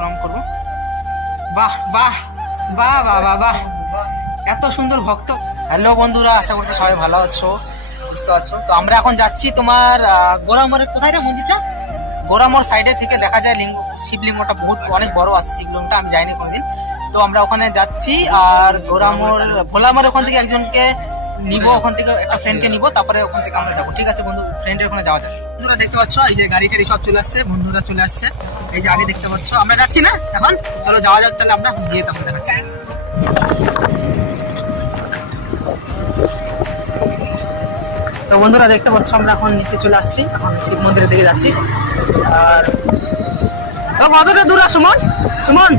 প্রণাম করব। বাহ বাহ বাহ বাহ বাহ বাহ, এত সুন্দর ভক্ত। হ্যালো বন্ধুরা, আশা করছি সবাই ভালো আছো, সুস্থ আছো। তো আমরা এখন যাচ্ছি তোমার গোরামোড়ের, কোথায় রে মন্দিরটা? গোরামোড় সাইডে থেকে দেখা যায় লিঙ্গ, শিবলিঙ্গটা বহুত অনেক বড় আছে শিবলিঙ্গটা, আমি যাইনি কোনোদিন। তো আমরা ওখানে যাচ্ছি, আর গোরামোড় ভোলামোড় ওখান থেকে একজনকে নিব, ওখান থেকে একটা ফ্রেন্ডকে নিব, তারপরে ওখান থেকে আমরা যাবো। ঠিক আছে বন্ধু, ফ্রেন্ডের ওখানে যাওয়া যাক। বন্ধুরা দেখতে পাচ্ছ এই যে গাড়ি টাড়ি সব চলে আসছে, বন্ধুরা চলে আসছে, এই যে আগে দেখতে পাচ্ছ। আমরা যাচ্ছি না এখন, চলো যাওয়া যাক তাহলে, আমরা গিয়ে তারপরে দেখাচ্ছি। তো বন্ধুরা দেখতে পাচ্ছ আমরা এখন নিচে চলে আসছি, এখন শিব মন্দিরের দিকে যাচ্ছি। আর কতটা দূর আছে সুমন? সুমন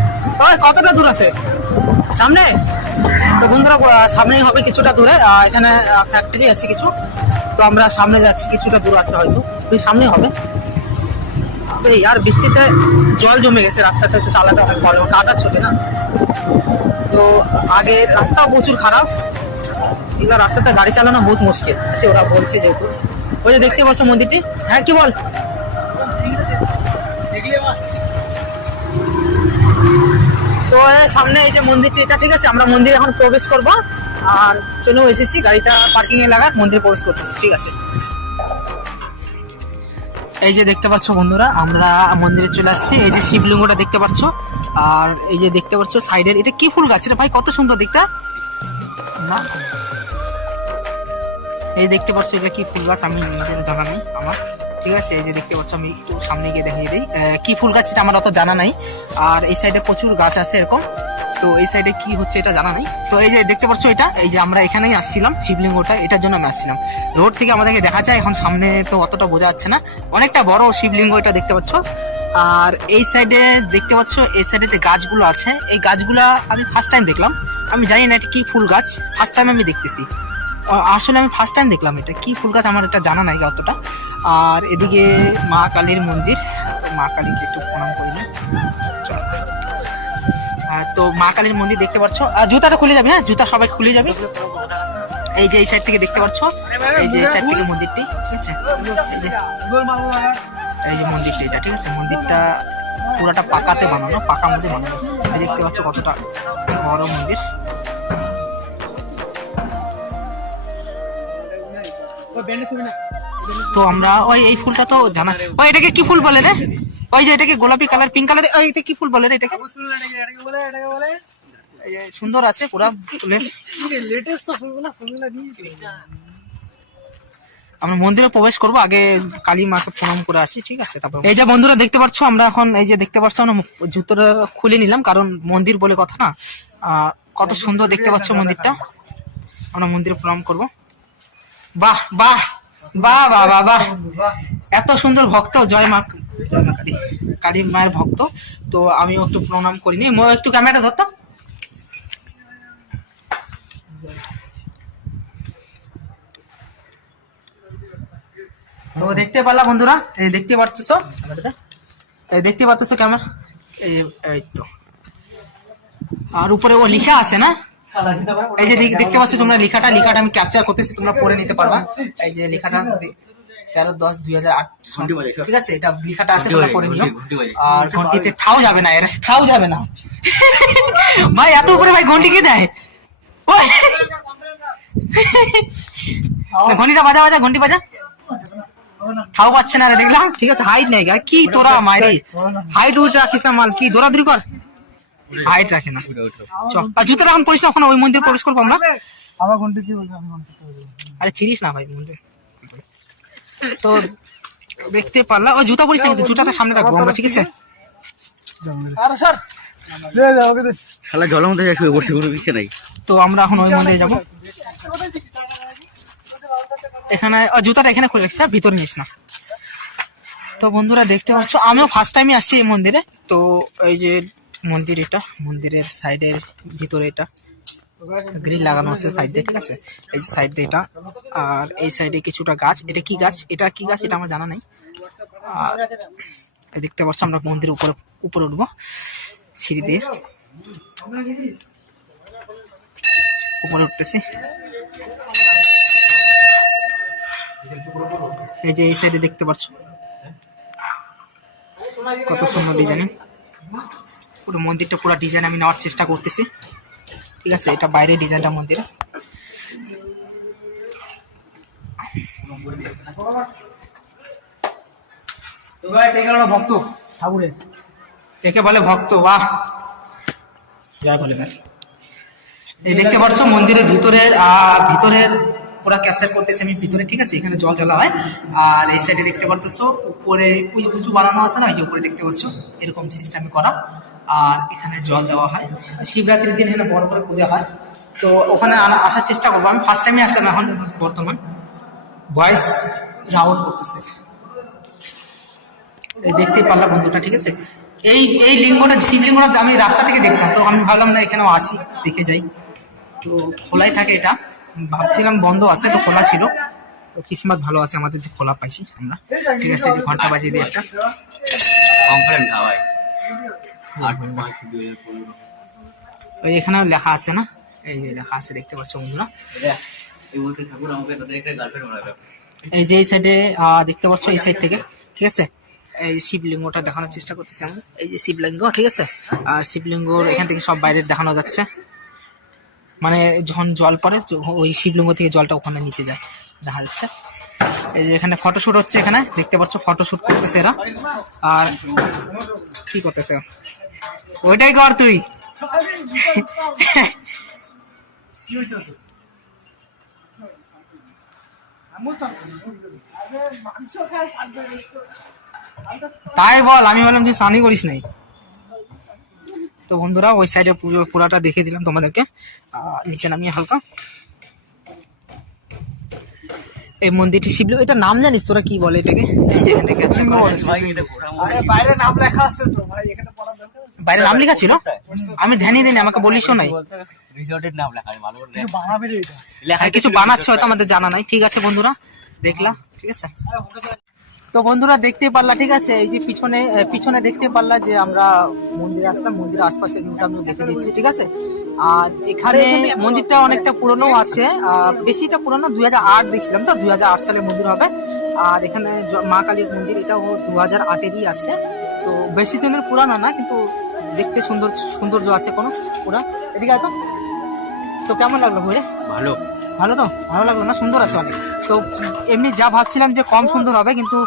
কতটা দূর আছে সামনে? তো বন্ধুরা সামনেই হবে কিছুটা দূরে, এখানে ফ্যাক্টরি আছে কিছু, তো আমরা সামনে যাচ্ছি, কিছুটা দূর আছে হয়তো, ওই সামনেই হবে। আর বৃষ্টিতে জল জমে গেছে রাস্তাতে, তো চালাতে অনেক ভালো, কাদা ছোটে না, তো আগে রাস্তাও প্রচুর খারাপ, এগুলো রাস্তাতে গাড়ি চালানো বহুত মুশকিল আছে, ওরা বলছে যেহেতু। ওই যে দেখতে পাচ্ছ মন্দিরটি, হ্যাঁ কি বল? তো সামনে এই যে মন্দিরটি, এটা ঠিক আছে, আমরা মন্দিরে এখন প্রবেশ করব, আর চলেও এসেছি, গাড়িটা পার্কিং এ লাগা, মন্দিরে প্রবেশ করতেছি। ঠিক আছে, এই যে দেখতে পাচ্ছ বন্ধুরা, আমরা মন্দিরে চলে আসছি। এই যে শিবলিঙ্গটা দেখতে পাচ্ছ, আর এই যে দেখতে পাচ্ছ সাইডের, এটা কি ফুল গাছ রে ভাই, কত সুন্দর দেখতে না? এই দেখতে পাচ্ছ এটা কি ফুল গাছ, আমি জানা নেই আমার। ঠিক আছে, এই যে দেখতে পাচ্ছ, আমি একটু সামনে গিয়ে দেখিয়ে দিই কি ফুল গাছ, এটা আমার অত জানা নাই। আর এই সাইডে প্রচুর গাছ আছে এরকম, তো এই সাইডে কি হচ্ছে এটা জানা নাই। তো এই যে দেখতে পাচ্ছ এটা, এই যে আমরা এখানেই আসছিলাম শিবলিঙ্গটা, এটার জন্য আমি আসছিলাম। রোড থেকে আমাদেরকে দেখা যায়, এখন সামনে তো অতটা বোঝা যাচ্ছে না, অনেকটা বড় শিবলিঙ্গ এটা দেখতে পাচ্ছ। আর এই সাইডে দেখতে পাচ্ছ, এই সাইডে যে গাছগুলো আছে, এই গাছগুলা আমি ফার্স্ট টাইম দেখলাম, আমি জানি না এটা কি ফুল গাছ, ফার্স্ট টাইম আমি দেখতেছি, আসলে আমি ফার্স্ট টাইম দেখলাম এটা কি ফুল গাছ, আমার এটা জানা নাই অতটা। আর এদিকে মা কালীর মন্দির, তো মা কালীকে একটু প্রণাম করি না। তো মা কালীর মন্দির দেখতে পাচ্ছ, জুতাটা খুলে যাবে, হ্যাঁ জুতা সবাই খুলে যাবে। এই যে এই সাইড থেকে দেখতে পাচ্ছ, এই যে এই সাইড থেকে মন্দিরটি, ঠিক আছে, এই যে মন্দিরটি এটা, ঠিক আছে, মন্দিরটা পুরাটা পাকাতে বানানো, পাকা মধ্যে বানানো, দেখতে পাচ্ছ কতটা বড় মন্দির। তো আমরা ওই এই ফুলটা তো জানা, ওই এটাকে কি ফুল বলে রে? ওই যে এটাকে গোলাপি কালার, পিঙ্ক কালার, এটা কি ফুল বলে রে? এটাকে সুন্দর আছে পুরা ফুলের। আমরা মন্দিরে প্রবেশ করবো, আগে কালী মাকে প্রণাম করে আসি, ঠিক আছে, তারপর। এই যে বন্ধুরা দেখতে পাচ্ছ, আমরা এখন এই যে দেখতে পাচ্ছ, আমরা জুতোটা খুলে নিলাম, কারণ মন্দির বলে কথা না। কত সুন্দর দেখতে পাচ্ছ মন্দিরটা, আমরা মন্দিরে প্রণাম করবো। বাহ বাহ বাহ বাহ বাহ বাহ, এত সুন্দর ভক্ত, জয় মা কালী, কালী মায়ের ভক্ত। তো আমিও একটু প্রণাম করিনি, একটু ক্যামেরাটা ধরতাম। তো দেখতে পারলা বন্ধুরা, এই দেখতে পারতেছো, এই দেখতে পারতেছো ক্যামেরা, এই তো। আর উপরে ও লেখা আছে না, এই যে দেখতে পাচ্ছ তোমরা লেখাটা আমি ক্যাপচার করতেছি, তোমরা পড়ে নিতে পারবা। এই যে লেখাটা 13/10/2008, ঠিক আছে, এটা লেখাটা আছে, তোমরা পড়ে নিও। আর ঘন্টিতে থাও যাবে না, এরা থাও যাবে না ভাই, এত উপরে ভাই ঘন্টি কে দেয়? ঘন্টিটা বাজা বাজা, ঘন্টি বাজা, থাও পাচ্ছে না রে, দেখলাম, ঠিক আছে, হাইট নেই কি তোরা মাইরি, হাইট উঠ রাখিস না মাল, কি দৌড়াদৌড়ি কর, হাইট রাখে না। জুতো এখন পরিস না, ওখানে ওই মন্দির প্রবেশ করবো আমরা। আরে চিনিস না ভাই মন্দির, তো দেখতে পারলাম ওই জুতা পরিস না, কিন্তু জুতাটা সামনে রাখবো আমরা, ঠিক আছে। তো আমরা এখন ওই মন্দিরে যাবো, এখানে জুতাটা এখানে খুলে রাখছি, ভিতরে নিস না। তো বন্ধুরা দেখতে পাচ্ছ, আমিও ফার্স্ট টাইমে আসছি এই মন্দিরে। তো এই যে মন্দির, এটা মন্দিরের সাইডের ভিতরে এটা গ্রিল লাগানো আছে সাইডে, ঠিক আছে, এই যে সাইড দিয়ে এটা, আর এই সাইডে কিছুটা গাছ, এটা কি গাছ, এটা কি গাছ এটা আমার জানা নেই। আর দেখতে পাচ্ছ আমরা মন্দিরের উপরে উঠবো সিঁড়ি দিয়ে, উপরে উঠতেছি। এই যে এই সাইডে দেখতে পাচ্ছ কত সুন্দর ডিজাইন, পুরো মন্দিরটা পুরো ডিজাইন আমি নেওয়ার চেষ্টা করতেছি, ঠিক আছে। এটা বাইরে ডিজাইনটা মন্দিরে। ভক্ত ঠাকুরের একে বলে ভক্ত, বাহ জয় ভোলেনাথ। এই দেখতে পাচ্ছ মন্দিরের ভিতরের পুরো ক্যাপচার করতেছি আমি ভিতরে, ঠিক আছে। এখানে জল ঢালা হয়, আর এই সাইডে দেখতে পারতেছো উপরে উঁচু বানানো আছে না, এই যে উপরে দেখতে পাচ্ছ এরকম সিস্টেমে করা। আর এখানে জল দেওয়া হয়, শিবরাত্রির দিন এখানে বড় করে পূজা হয়। তো ওখানে আসার চেষ্টা করবো, আমি ফার্স্ট টাইমে আসলাম, এখন বর্তমান ভয়েস রাউন্ড করতেছে। এই দেখতে পারলাম বন্ধুটা, ঠিক আছে। এই লিঙ্গটা শিবলিঙ্গটা আমি রাস্তা থেকে দেখতাম, তো আমি ভাবলাম না এখানেও আসি দেখে যাই। তো খোলাই থাকে, এটা ভাবছিলাম বন্ধ আছে, তো খোলা ছিল। তো কিসমত ভালো আছে আমাদের যে খোলা পাইছি আমরা, ঠিক আছে। ঘন্টা বাজিয়ে দিয়ে একটা ওই এখানেও লেখা আছে না, এই যে লেখা আছে দেখতে পাচ্ছ বন্ধুরা। এই যে এই সাইডে দেখতে পাচ্ছ, এই সাইড থেকে, ঠিক আছে। এই শিবলিঙ্গটা দেখানোর চেষ্টা করতেছি আমি, এই যে শিবলিঙ্গ, ঠিক আছে। আর শিবলিঙ্গর এখান থেকে সব বাইরে দেখানো যাচ্ছে, মানে যখন জল পড়ে ওই শিবলিঙ্গ থেকে জলটা ওখানে নিচে যায়, দেখা যাচ্ছে। এই যে এখানে ফটোশুট হচ্ছে, এখানে দেখতে পাচ্ছ ফটোশুট করতেছে এরা। আর কি করতেছে ওইটাই কর তুই। তাই বল, আমি বললাম যে সানি করিস নাই। তো বন্ধুরা ওই সাইডে পুরাটা দেখে দিলাম তোমাদেরকে। নিচে নামিয়ে হালকা এই মন্দিরটি শিবলিঙ্গ, এটা নাম জানিস তোরা কি বলে এটাকে? এই যে এখান থেকে বাইরে নাম লেখা আছে, তো ভাই এখানে পড়া দরকার। বাইরে নাম লেখা ছিল, আমি ধ্যানই দিইনি, আমাকে বলিসও নাই। রিসর্টের নাম লেখা আছে, ভালো করে কিছু বানাবে রে, এটা লেখা কিছু বানাচ্ছে হয়তো, আমাদের জানা নাই, ঠিক আছে বন্ধুরা। দেখলা, ঠিক আছে। তো বন্ধুরা দেখতে পারলা, ঠিক আছে। এই যে পিছনে দেখতে পারলা যে আমরা মন্দিরে আসলাম, মন্দিরের আশপাশের ভিউটা আমি দেখে দিচ্ছি, ঠিক আছে। আর এখানে মন্দিরটা অনেকটা পুরনো আছে, বেশিটা পুরনো, 2008 দেখছিলাম, তো 2008 সালের মন্দির হবে। আর এখানে মা কালীর মন্দির, এটাও 2008-এরই আছে। তো বেশি দিনের পুরানো না, কিন্তু দেখতে সৌন্দর্য আছে কোনো পুরা। এদিকে তো তো কেমন লাগলো ঘুরে? ভালো তো, ভালো লাগলো না? সুন্দর আছে অনেক। তো এমনি যা ভাবছিলাম যে কম সুন্দর হবে, কিন্তু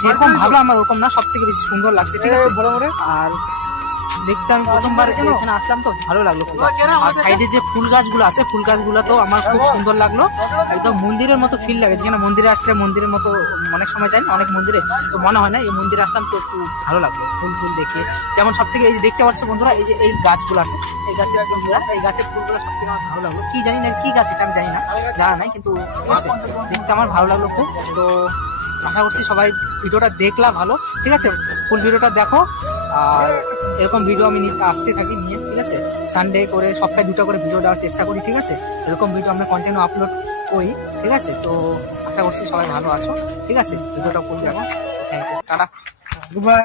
যেরকম ভাবলাম আমার ওরকম না, সব থেকে বেশি সুন্দর লাগছে, ঠিক আছে। আর দেখতে আমি প্রথমবার এখানে আসলাম, তো ভালো লাগলো। আর সাইডে যে ফুল গাছগুলো আছে, ফুল গাছগুলো তো আমার খুব সুন্দর লাগলো, একদম মন্দিরের মতো ফিল লাগে। যেখানে মন্দিরে আসলে মন্দিরের মতো অনেক সময় যাই না অনেক মন্দিরে, তো মনে হয় না। এই মন্দিরে আসলাম তো একটু ভালো লাগলো ফুল দেখে। যেমন সব থেকে এই যে দেখতে পাচ্ছ বন্ধুরা, এই যে এই গাছগুলো আছে, এই গাছের ফুলগুলা, এই গাছের ফুলগুলো সব থেকে আমার ভালো লাগলো। কি জানি না কি গাছ, এটা আমি জানা নাই, কিন্তু ঠিক আছে, দেখতে আমার ভালো লাগলো খুব। তো আশা করছি সবাই ভিডিওটা দেখলা ভালো, ঠিক আছে। ফুল ভিডিওটা দেখো, আর এরকম ভিডিও আমি আসতে থাকি নিয়ে, ঠিক আছে। সানডে করে সপ্তাহে 2টা করে ভিডিও দেওয়ার চেষ্টা করি, ঠিক আছে। এরকম ভিডিও আমরা কন্টিনিউ আপলোড করি, ঠিক আছে। তো আশা করছি সবাই ভালো আছো, ঠিক আছে। ভিডিওটা ফুল দেখো, thank you, tata, good by.